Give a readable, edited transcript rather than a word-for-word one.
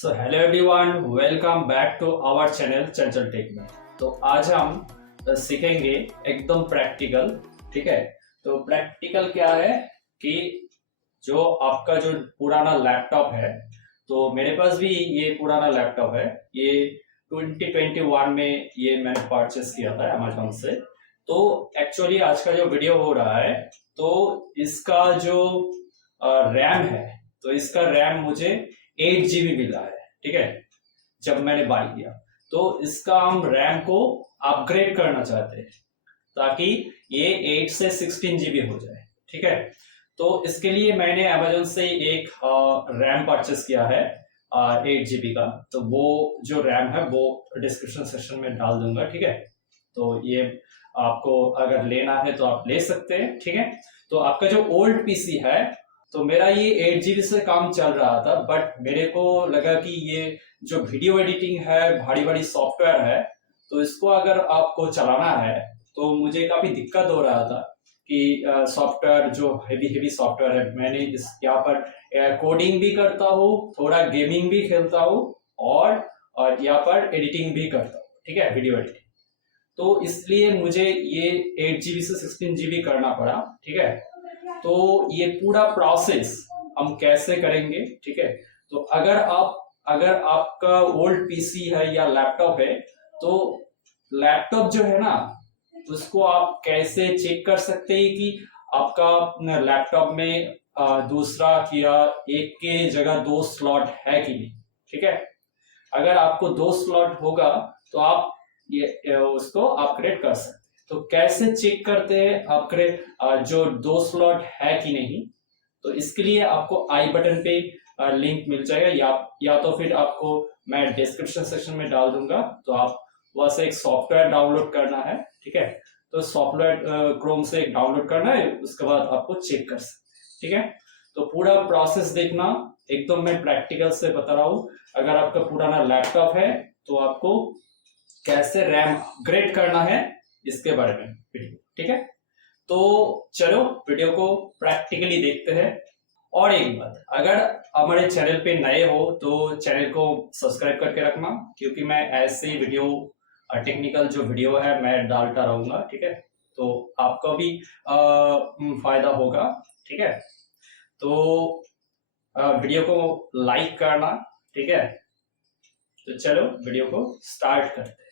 So hello everyone, welcome back to our channel Chanchal tech में। तो आज हम सीखेंगे एकदम प्रैक्टिकल। ठीक है, तो प्रैक्टिकल क्या है कि जो आपका जो पुराना लैपटॉप है, तो मेरे पास भी ये पुराना लैपटॉप है। ये 2021 में ये मैंने परचेस किया था अमेजोन से। तो एक्चुअली आज का जो वीडियो हो रहा है, तो इसका जो रैम है, तो इसका रैम मुझे 8 GB मिला है। ठीक है, जब मैंने बाय किया तो इसका हम रैम को अपग्रेड करना चाहते हैं ताकि ये 8 से 16 GB हो जाए। ठीक है, तो इसके लिए मैंने अमेजोन से एक रैम परचेस किया है 8 GB का। तो वो जो रैम है वो डिस्क्रिप्शन सेक्शन में डाल दूंगा। ठीक है, तो ये आपको अगर लेना है तो आप ले सकते हैं। ठीक है, तो आपका जो ओल्ड पीसी है, तो मेरा ये 8 GB से काम चल रहा था, बट मेरे को लगा कि ये जो वीडियो एडिटिंग है, भारी भारी सॉफ्टवेयर है, तो इसको अगर आपको चलाना है तो मुझे काफी दिक्कत हो रहा था कि सॉफ्टवेयर जो हेवी सॉफ्टवेयर है, मैंने इस यहाँ पर कोडिंग भी करता हूँ, थोड़ा गेमिंग भी खेलता हूँ और यहाँ पर एडिटिंग भी करता हूँ। ठीक है, वीडियो एडिटिंग। तो इसलिए मुझे ये 8 GB से 16 GB करना पड़ा। ठीक है, तो ये पूरा प्रोसेस हम कैसे करेंगे। ठीक है, तो अगर आपका ओल्ड पीसी है या लैपटॉप है, तो लैपटॉप जो है ना, उसको आप कैसे चेक कर सकते हैं कि आपका लैपटॉप में दूसरा या एक के जगह 2 स्लॉट है कि नहीं। ठीक है, अगर आपको 2 स्लॉट होगा तो आप ये उसको अपग्रेड कर सकते हैं। तो कैसे चेक करते हैं अपग्रेड जो 2 स्लॉट है कि नहीं, तो इसके लिए आपको आई बटन पे लिंक मिल जाएगा या तो फिर आपको मैं डिस्क्रिप्शन सेक्शन में डाल दूंगा। तो आप वहां से एक सॉफ्टवेयर डाउनलोड करना है। ठीक है, तो सॉफ्टवेयर क्रोम से एक डाउनलोड करना है, उसके बाद आपको चेक कर सकते हैं। ठीक है, तो पूरा प्रोसेस देखना, एकदम मैं प्रैक्टिकल से बता रहा हूँ। अगर आपका पुराना लैपटॉप है तो आपको कैसे रैम अपग्रेड करना है, इसके बारे में वीडियो। ठीक है, तो चलो वीडियो को प्रैक्टिकली देखते हैं। और एक बात, अगर हमारे चैनल पे नए हो तो चैनल को सब्सक्राइब करके रखना, क्योंकि मैं ऐसे वीडियो टेक्निकल जो वीडियो है मैं डालता रहूंगा। ठीक है, तो आपका भी फायदा होगा। ठीक है, तो वीडियो को लाइक करना। ठीक है, तो चलो वीडियो को स्टार्ट करते हैं।